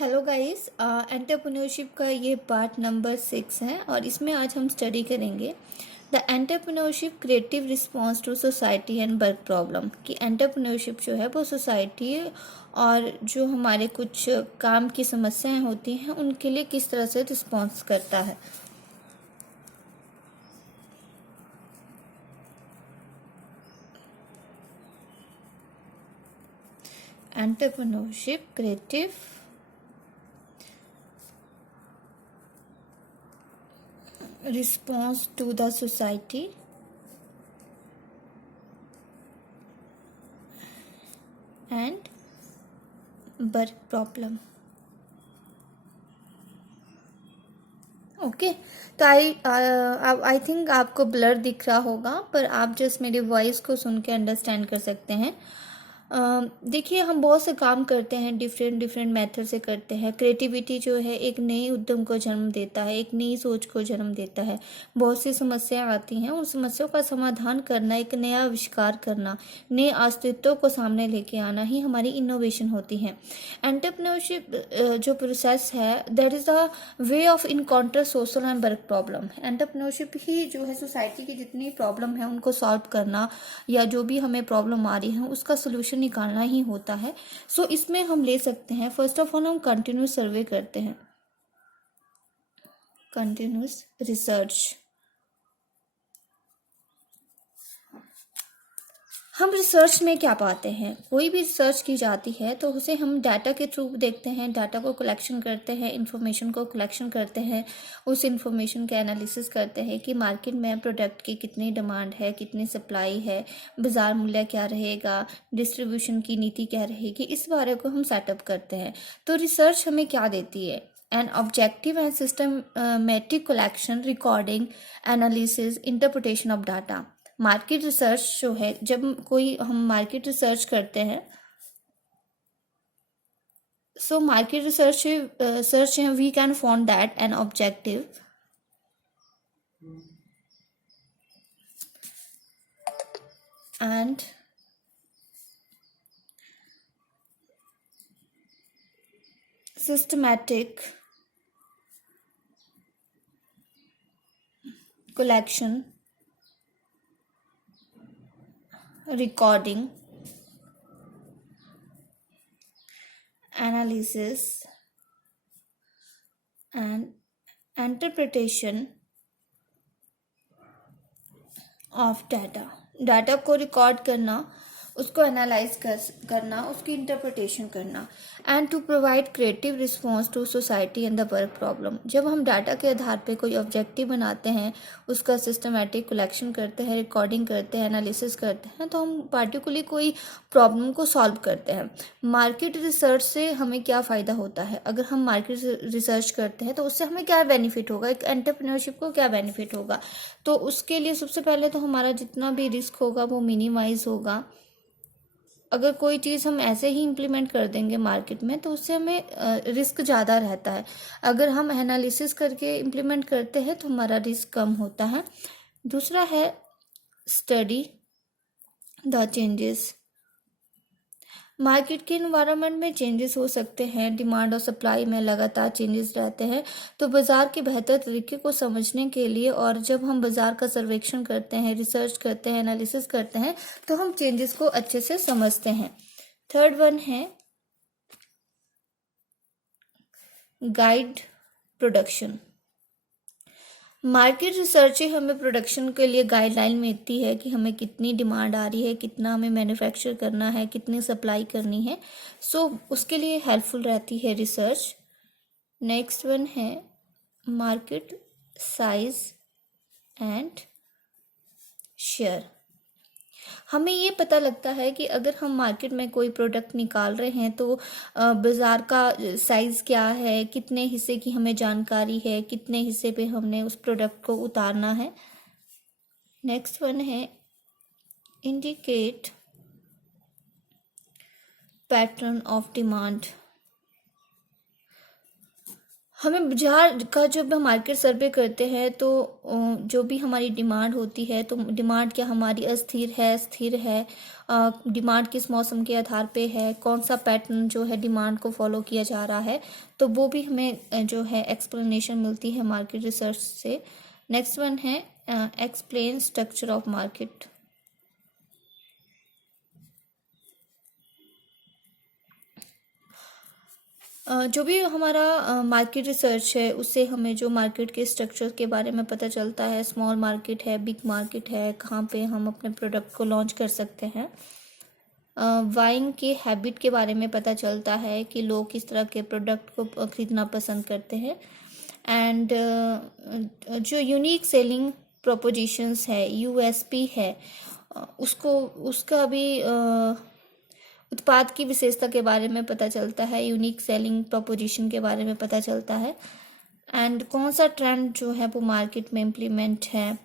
Hello guys, entrepreneurship का ये part number 6 है और इसमें आज हम स्टडी करेंगे the entrepreneurship creative response to society and work problem. कि एंटरप्रेन्योरशिप जो है वो सोसाइटी और जो हमारे कुछ काम की समस्याएं होती हैं उनके लिए किस तरह से रिस्पॉन्स करता है। Entrepreneurship creative response to the society and work problem। Okay, तो आई थिंक आपको ब्लर दिख रहा होगा, पर आप जस्ट मेरी वॉइस को सुन के अंडरस्टैंड कर सकते हैं। देखिए, हम बहुत से काम करते हैं, डिफरेंट डिफरेंट मेथड से करते हैं। क्रिएटिविटी जो है एक नए उद्यम को जन्म देता है, एक नई सोच को जन्म देता है। बहुत सी समस्याएं आती हैं, उन समस्याओं का समाधान करना, एक नया आविष्कार करना, नए अस्तित्व को सामने लेके आना ही हमारी इनोवेशन होती है। एंटरप्रेन्योरशिप जो प्रोसेस है that is the way of encounter social and work problem. Entrepreneurship ही जो है सोसाइटी की जितनी प्रॉब्लम है उनको सॉल्व करना, या जो भी हमें प्रॉब्लम आ रही है उसका सोल्यूशन निकालना ही होता है। सो इसमें हम ले सकते हैं, फर्स्ट ऑफ ऑल हम कंटिन्यूस सर्वे करते हैं, कंटिन्यूस रिसर्च। हम रिसर्च में क्या पाते हैं, कोई भी रिसर्च की जाती है तो उसे हम डाटा के थ्रू देखते हैं, डाटा को कलेक्शन करते हैं, इन्फॉर्मेशन को कलेक्शन करते हैं, उस इन्फॉर्मेशन का एनालिसिस करते हैं कि मार्केट में प्रोडक्ट की कितनी डिमांड है, कितनी सप्लाई है, बाजार मूल्य क्या रहेगा, डिस्ट्रीब्यूशन की नीति क्या रहेगी, इस बारे को हम सेटअप करते हैं। तो रिसर्च हमें क्या देती है? An objective and systematic collection, recording, analysis, interpretation of data. Market research जो है, जब कोई हम मार्केट रिसर्च करते हैं, so market research we can found that an objective and systematic collection, recording, analysis and interpretation of data। Data को record करना, उसको एनालाइज करना, उसकी इंटरप्रिटेशन करना, and to provide creative response to society and the work problem. जब हम data के आधार पे कोई ऑब्जेक्टिव बनाते हैं, उसका सिस्टमैटिक कलेक्शन करते हैं, रिकॉर्डिंग करते हैं, एनालिसिस करते हैं, तो हम पार्टिकुलरली कोई प्रॉब्लम को सॉल्व करते हैं। मार्केट रिसर्च से हमें क्या फ़ायदा होता है? अगर हम मार्केट रिसर्च करते हैं तो उससे हमें क्या बेनिफिट होगा, एक एंटरप्रेन्योरशिप को क्या बेनिफिट होगा? तो उसके लिए सबसे पहले तो हमारा जितना भी रिस्क होगा वो मिनिमाइज होगा। अगर कोई चीज़ हम ऐसे ही इम्प्लीमेंट कर देंगे मार्केट में तो उससे हमें रिस्क ज़्यादा रहता है। अगर हम एनालिसिस करके इम्प्लीमेंट करते हैं तो हमारा रिस्क कम होता है। दूसरा है स्टडी द चेंजेस। मार्केट के इन्वायरमेंट में चेंजेस हो सकते हैं, डिमांड और सप्लाई में लगातार चेंजेस रहते हैं। तो बाज़ार के बेहतर तरीके को समझने के लिए, और जब हम बाज़ार का सर्वेक्षण करते हैं, रिसर्च करते हैं, एनालिसिस करते हैं, तो हम चेंजेस को अच्छे से समझते हैं। थर्ड वन है गाइड प्रोडक्शन। मार्केट रिसर्च हमें प्रोडक्शन के लिए गाइडलाइन मिलती है कि हमें कितनी डिमांड आ रही है, कितना हमें मैन्युफैक्चर करना है, कितनी सप्लाई करनी है। सो उसके लिए हेल्पफुल रहती है रिसर्च। नेक्स्ट वन है मार्केट साइज एंड शेयर। हमें ये पता लगता है कि अगर हम मार्केट में कोई प्रोडक्ट निकाल रहे हैं तो बाज़ार का साइज़ क्या है, कितने हिस्से की हमें जानकारी है, कितने हिस्से पे हमने उस प्रोडक्ट को उतारना है। नेक्स्ट वन है इंडिकेट पैटर्न ऑफ डिमांड। हमें बाजार का जब हम मार्केट सर्वे करते हैं तो जो भी हमारी डिमांड होती है, तो डिमांड क्या हमारी अस्थिर है, स्थिर है, डिमांड किस मौसम के आधार पे है, कौन सा पैटर्न जो है डिमांड को फॉलो किया जा रहा है, तो वो भी हमें जो है एक्सप्लेनेशन मिलती है मार्केट रिसर्च से। नेक्स्ट वन है एक्सप्लेन स्ट्रक्चर ऑफ मार्केट। जो भी हमारा मार्केट रिसर्च है उससे हमें जो मार्केट के स्ट्रक्चर के बारे में पता चलता है, स्मॉल मार्केट है, बिग मार्केट है, कहाँ पे हम अपने प्रोडक्ट को लॉन्च कर सकते हैं। बाइंग के हैबिट के बारे में पता चलता है कि लोग किस तरह के प्रोडक्ट को खरीदना पसंद करते हैं। एंड जो यूनिक सेलिंग प्रोपोजिशंस है, यूएसपी है, उसको उसका भी उत्पाद की विशेषता के बारे में पता चलता है, यूनिक सेलिंग प्रोपोजिशन के बारे में पता चलता है। एंड कौन सा ट्रेंड जो है वो मार्केट में इम्प्लीमेंट है,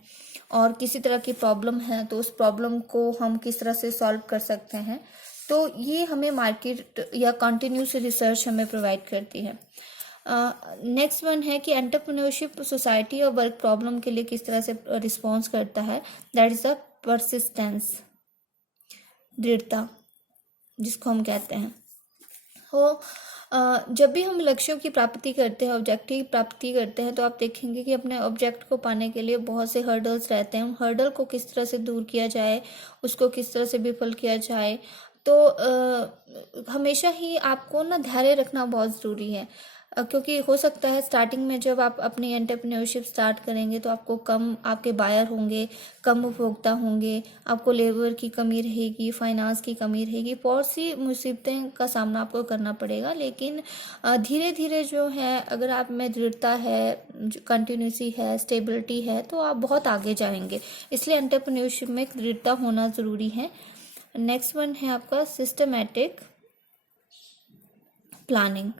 और किसी तरह की प्रॉब्लम है तो उस प्रॉब्लम को हम किस तरह से सॉल्व कर सकते हैं। तो ये हमें मार्केट या कंटिन्यूस रिसर्च हमें प्रोवाइड करती है। नेक्स्ट वन है कि एंटरप्रेन्योरशिप सोसाइटी और वर्क प्रॉब्लम के लिए किस तरह से रिस्पॉन्स करता है। दैट इज द परसिस्टेंस, दृढ़ता जिसको हम कहते हैं। हो जब भी हम लक्ष्यों की प्राप्ति करते हैं, ऑब्जेक्टिव की प्राप्ति करते हैं, तो आप देखेंगे कि अपने ऑब्जेक्ट को पाने के लिए बहुत से हर्डल्स रहते हैं। उन हर्डल को किस तरह से दूर किया जाए, उसको किस तरह से विफल किया जाए। तो हमेशा ही आपको ना धैर्य रखना बहुत ज़रूरी है, क्योंकि हो सकता है स्टार्टिंग में जब आप अपनी एंटरप्रेन्योरशिप स्टार्ट करेंगे तो आपको कम आपके बायर होंगे, कम उपभोक्ता होंगे, आपको लेबर की कमी रहेगी, फाइनेंस की कमी रहेगी, बहुत सी मुसीबतें का सामना आपको करना पड़ेगा। लेकिन धीरे धीरे जो है, अगर आप में दृढ़ता है, कंटिन्यूसी है, स्टेबिलिटी है, तो आप बहुत आगे जाएंगे। इसलिए एंटरप्रेन्योरशिप में एक दृढ़ता होना ज़रूरी है। नेक्स्ट वन है आपका सिस्टमैटिक प्लानिंग।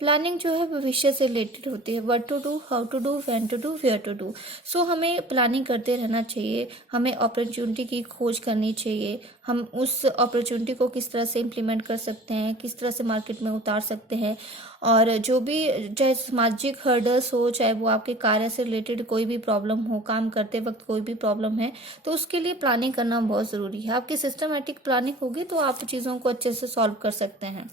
प्लानिंग जो है भविष्य से रिलेटेड होती है। What to do, how to do, when to do, where to do. So हमें प्लानिंग करते रहना चाहिए, हमें अपॉर्चुनिटी की खोज करनी चाहिए, हम उस अपॉर्चुनिटी को किस तरह से इम्प्लीमेंट कर सकते हैं, किस तरह से मार्केट में उतार सकते हैं। और जो भी, चाहे सामाजिक हर्डल्स हो, चाहे वो आपके कार्य से रिलेटेड कोई भी प्रॉब्लम हो, काम करते वक्त कोई भी प्रॉब्लम है, तो उसके लिए प्लानिंग करना बहुत ज़रूरी है। आपकी सिस्टमेटिक प्लानिंग होगी तो आप चीज़ों को अच्छे से सॉल्व कर सकते हैं।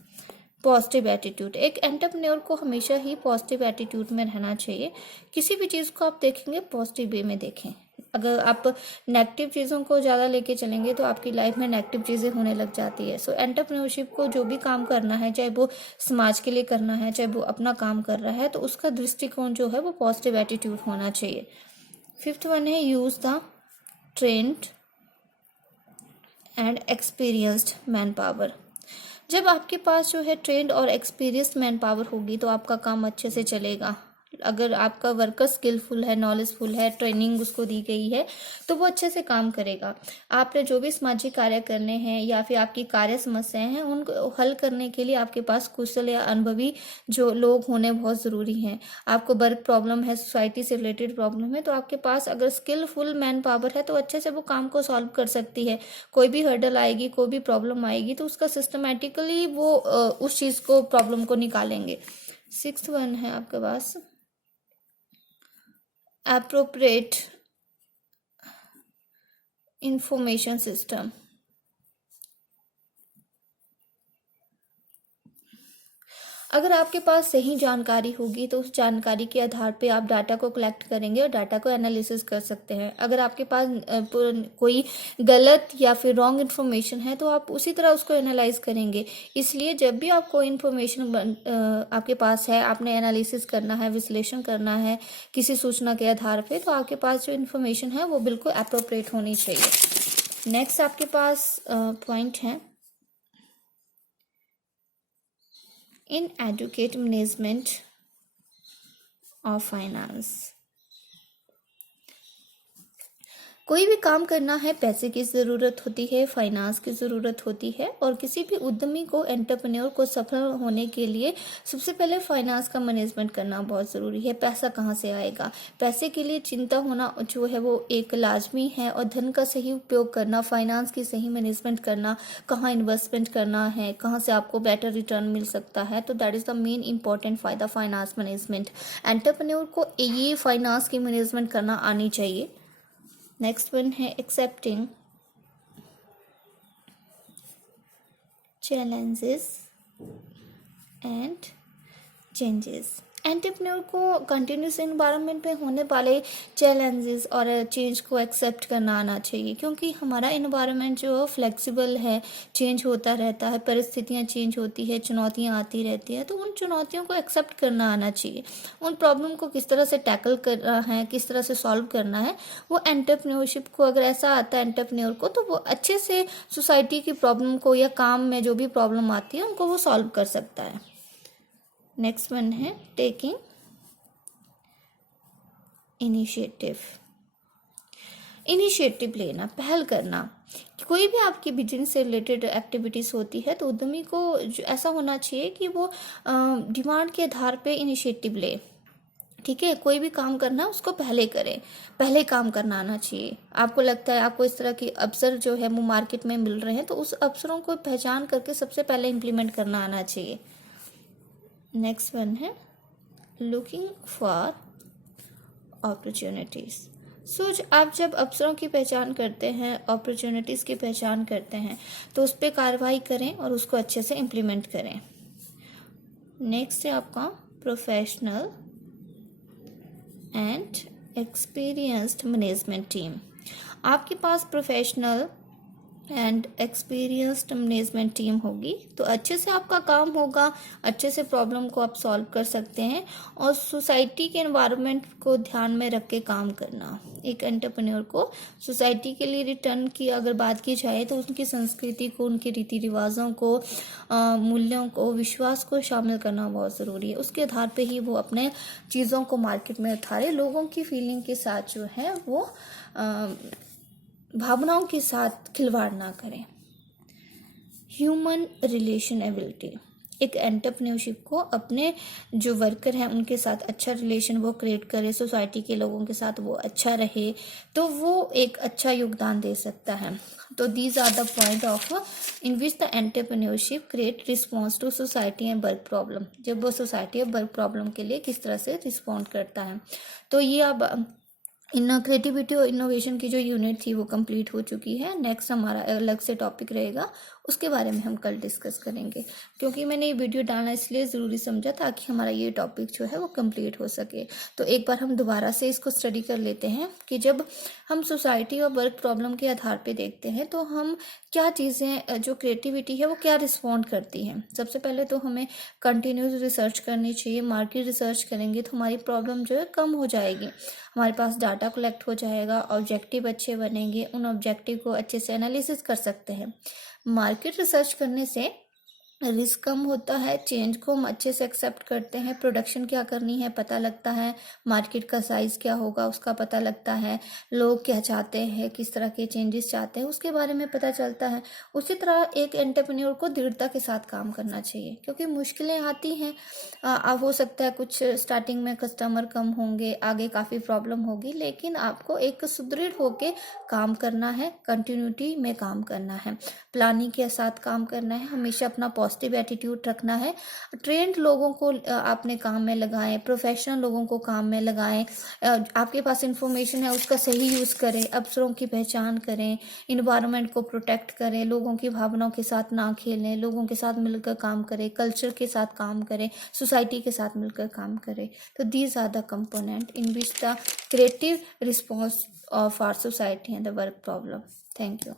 पॉजिटिव एटीट्यूड, एक एंटरप्रेन्योर को हमेशा ही पॉजिटिव एटीट्यूड में रहना चाहिए। किसी भी चीज़ को आप देखेंगे पॉजिटिव वे में देखें। अगर आप नेगेटिव चीज़ों को ज़्यादा लेके चलेंगे तो आपकी लाइफ में नेगेटिव चीज़ें होने लग जाती है। सो एंटरप्रेन्योरशिप को जो भी काम करना है, चाहे वो समाज के लिए करना है, चाहे वो अपना काम कर रहा है, तो उसका दृष्टिकोण जो है वो पॉजिटिव एटीट्यूड होना चाहिए। फिफ्थ वन है use the trend and experienced man power. जब आपके पास जो है ट्रेंड और एक्सपीरियंस्ड मैन पावर होगी तो आपका काम अच्छे से चलेगा। अगर आपका वर्कर स्किलफुल है, नॉलेजफुल है, ट्रेनिंग उसको दी गई है, तो वो अच्छे से काम करेगा। आपने जो भी सामाजिक कार्य करने हैं या फिर आपकी कार्य समस्याएं हैं, उनको हल करने के लिए आपके पास कुशल या अनुभवी जो लोग होने बहुत ज़रूरी हैं। आपको वर्क प्रॉब्लम है, सोसाइटी से रिलेटेड प्रॉब्लम है, तो आपके पास अगर स्किलफुल मैन पावर है तो अच्छे से वो काम को सॉल्व कर सकती है। कोई भी हर्डल आएगी, कोई भी प्रॉब्लम आएगी, तो उसका सिस्टमेटिकली वो उस चीज़ को, प्रॉब्लम को निकालेंगे। सिक्स्थ वन है आपके पास एप्रोप्रिएट इंफॉर्मेशन सिस्टम। अगर आपके पास सही जानकारी होगी तो उस जानकारी के आधार पे आप डाटा को कलेक्ट करेंगे और डाटा को एनालिसिस कर सकते हैं। अगर आपके पास कोई गलत या फिर रॉन्ग इन्फॉर्मेशन है तो आप उसी तरह उसको एनालाइज करेंगे। इसलिए जब भी आप कोई इन्फॉर्मेशन आपके पास है, आपने एनालिसिस करना है, विश्लेषण करना है किसी सूचना के आधार पे, तो आपके पास जो इन्फॉर्मेशन है वो बिल्कुल एप्रोप्रिएट होनी चाहिए। नेक्स्ट आपके पास पॉइंट है in adequate management of finance। कोई भी काम करना है, पैसे की ज़रूरत होती है, फाइनेंस की ज़रूरत होती है, और किसी भी उद्यमी को, एंटरप्रेन्योर को सफल होने के लिए सबसे पहले फाइनेंस का मैनेजमेंट करना बहुत ज़रूरी है। पैसा कहाँ से आएगा, पैसे के लिए चिंता होना जो है वो एक लाजमी है, और धन का सही उपयोग करना, फाइनेंस की सही मैनेजमेंट करना, कहाँ इन्वेस्टमेंट करना है, कहाँ से आपको बेटर रिटर्न मिल सकता है, तो that is the main important फ़ायदा फाइनेंस मैनेजमेंट। एंटरप्रेन्योर को ये फाइनेंस की मैनेजमेंट करना आनी चाहिए। नेक्स्ट वन है accepting challenges and changes। Entrepreneur को कंटिन्यूस एनवायरनमेंट में होने वाले चैलेंजेस और चेंज को एक्सेप्ट करना आना चाहिए, क्योंकि हमारा एनवायरनमेंट जो फ्लेक्सिबल है, चेंज होता रहता है, परिस्थितियां चेंज होती है, चुनौतियां आती रहती है, तो उन चुनौतियों को एक्सेप्ट करना आना चाहिए। उन प्रॉब्लम को किस तरह से टैकल करना है, किस तरह से सॉल्व करना है, वो एंटरप्रेन्योरशिप को अगर ऐसा आता है एंटरप्रेन्योर को, तो वो अच्छे से सोसाइटी की प्रॉब्लम को या काम में जो भी प्रॉब्लम आती है उनको वो सॉल्व कर सकता है। नेक्स्ट वन है टेकिंग इनिशिएटिव लेना, पहल करना। कोई भी आपकी बिजनेस से रिलेटेड एक्टिविटीज़ होती है तो उद्यमी को ऐसा होना चाहिए कि वो डिमांड के आधार पे इनिशिएटिव ले। ठीक है, कोई भी काम करना है उसको पहले करें, पहले काम करना आना चाहिए। आपको लगता है आपको इस तरह के अवसर जो है वो मार्केट में मिल रहे हैं, तो उस अवसरों को पहचान करके सबसे पहले इम्प्लीमेंट करना आना चाहिए। नेक्स्ट वन है लुकिंग फॉर अपॉर्चुनिटीज़। आप जब अवसरों की पहचान करते हैं, अपॉर्चुनिटीज़ की पहचान करते हैं, तो उस पर कार्रवाई करें और उसको अच्छे से इम्प्लीमेंट करें। नेक्स्ट है आपका professional and experienced management team. आपके पास professional and experienced management team होगी तो अच्छे से आपका काम होगा, अच्छे से प्रॉब्लम को आप सॉल्व कर सकते हैं, और सोसाइटी के एनवायरनमेंट को ध्यान में रख के काम करना। एक एंटरप्रेन्योर को सोसाइटी के लिए रिटर्न की अगर बात की जाए तो उनकी संस्कृति को, उनके रीति रिवाजों को, मूल्यों को, विश्वास को शामिल करना बहुत ज़रूरी है। उसके आधार पे ही वो अपने चीज़ों को मार्केट में उतारे, लोगों की फीलिंग के साथ जो है वो भावनाओं के साथ खिलवाड़ ना करें। ह्यूमन रिलेशन एबिलिटी, एक एंटरप्रेन्योरशिप को अपने जो वर्कर हैं उनके साथ अच्छा रिलेशन वो क्रिएट करे, सोसाइटी के लोगों के साथ वो अच्छा रहे, तो वो एक अच्छा योगदान दे सकता है। तो these are the point of in which the entrepreneurship create response to society and work problem. जब वो सोसाइटी और वर्क प्रॉब्लम के लिए किस तरह से रिस्पॉन्ड करता है। तो ये अब इन क्रिएटिविटी और इनोवेशन की जो यूनिट थी वो कंप्लीट हो चुकी है। नेक्स्ट हमारा अलग से टॉपिक रहेगा, उसके बारे में हम कल डिस्कस करेंगे, क्योंकि मैंने ये वीडियो डालना इसलिए ज़रूरी समझा ताकि हमारा ये टॉपिक जो है वो कंप्लीट हो सके। तो एक बार हम दोबारा से इसको स्टडी कर लेते हैं कि जब हम सोसाइटी और वर्क प्रॉब्लम के आधार पे देखते हैं तो हम क्या चीज़ें, जो क्रिएटिविटी है वो क्या रिस्पॉन्ड करती हैं। सबसे पहले तो हमें कंटिन्यूस रिसर्च करनी चाहिए। मार्केट रिसर्च करेंगे तो हमारी प्रॉब्लम जो है कम हो जाएगी, हमारे पास डाटा कलेक्ट हो जाएगा, ऑब्जेक्टिव अच्छे बनेंगे, उन ऑब्जेक्टिव को अच्छे से एनालिसिस कर सकते हैं। मार्केट रिसर्च करने से रिस्क कम होता है, चेंज को हम अच्छे से एक्सेप्ट करते हैं, प्रोडक्शन क्या करनी है पता लगता है, मार्केट का साइज़ क्या होगा उसका पता लगता है, लोग क्या चाहते हैं, किस तरह के चेंजेस चाहते हैं उसके बारे में पता चलता है। उसी तरह एक एंटरप्रेन्योर को दृढ़ता के साथ काम करना चाहिए, क्योंकि मुश्किलें आती हैं। हो सकता है कुछ स्टार्टिंग में कस्टमर कम होंगे, आगे काफ़ी प्रॉब्लम होगी, लेकिन आपको एक सुदृढ़ होके काम करना है, कंटिन्यूटी में काम करना है, प्लानिंग के साथ काम करना है, हमेशा अपना पॉजिटिव एटीट्यूड रखना है। ट्रेंड लोगों को अपने काम में लगाएं, प्रोफेशनल लोगों को काम में लगाएं, आपके पास इंफॉर्मेशन है उसका सही यूज़ करें, अवसरों की पहचान करें, इन्वायरमेंट को प्रोटेक्ट करें, लोगों की भावनाओं के साथ ना खेलें, लोगों के साथ मिलकर काम करें, कल्चर के साथ काम करें, सोसाइटी के साथ मिलकर काम करें। तो these are the component in which the creative response of our society and the work problem. Thank you.